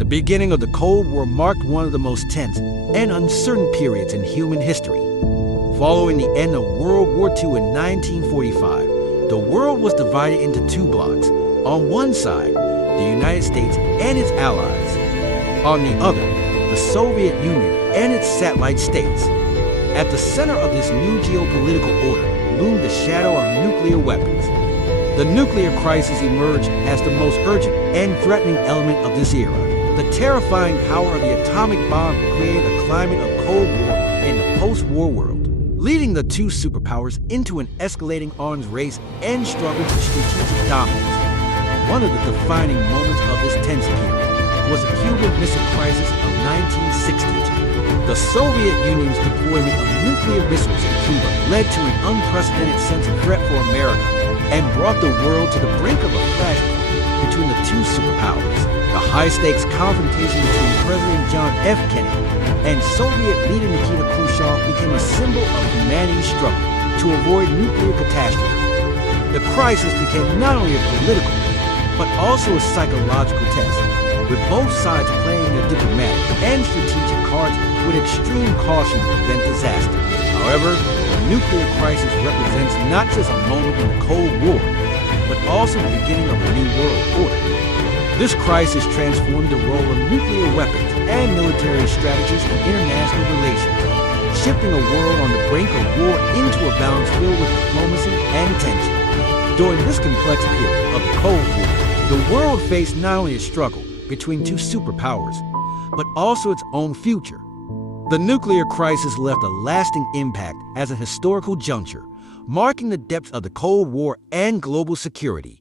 The beginning of the Cold War marked one of the most tense and uncertain periods in human history. Following the end of World War II in 1945, the world was divided into two blocs. On one side, the United States and its allies. On the other, the Soviet Union and its satellite states. At the center of this new geopolitical order loomed the shadow of nuclear weapons. The nuclear crisis emerged as the most urgent and threatening element of this era. The terrifying power of the atomic bomb created a climate of Cold War in the post-war world, leading the two superpowers into an escalating arms race and struggle for strategic dominance. One of the defining moments of this tense period was the Cuban Missile Crisis of 1962. The Soviet Union's deployment of nuclear missiles in Cuba led to an unprecedented sense of threat for America and brought the world to the brink of a flashpoint between the two superpowers. The high-stakes confrontation between President John F. Kennedy and Soviet leader Nikita Khrushchev became a symbol of humanity's struggle to avoid nuclear catastrophe. The crisis became not only a political, but also a psychological test, with both sides playing their diplomatic and strategic cards with extreme caution to prevent disaster. However, the nuclear crisis represents not just a moment in the Cold War, but also the beginning of a new world order. This crisis transformed the role of nuclear weapons and military strategies in international relations, shifting a world on the brink of war into a balance filled with diplomacy and tension. During this complex period of the Cold War, the world faced not only a struggle between two superpowers, but also its own future. The nuclear crisis left a lasting impact as a historical juncture, marking the depths of the Cold War and global security.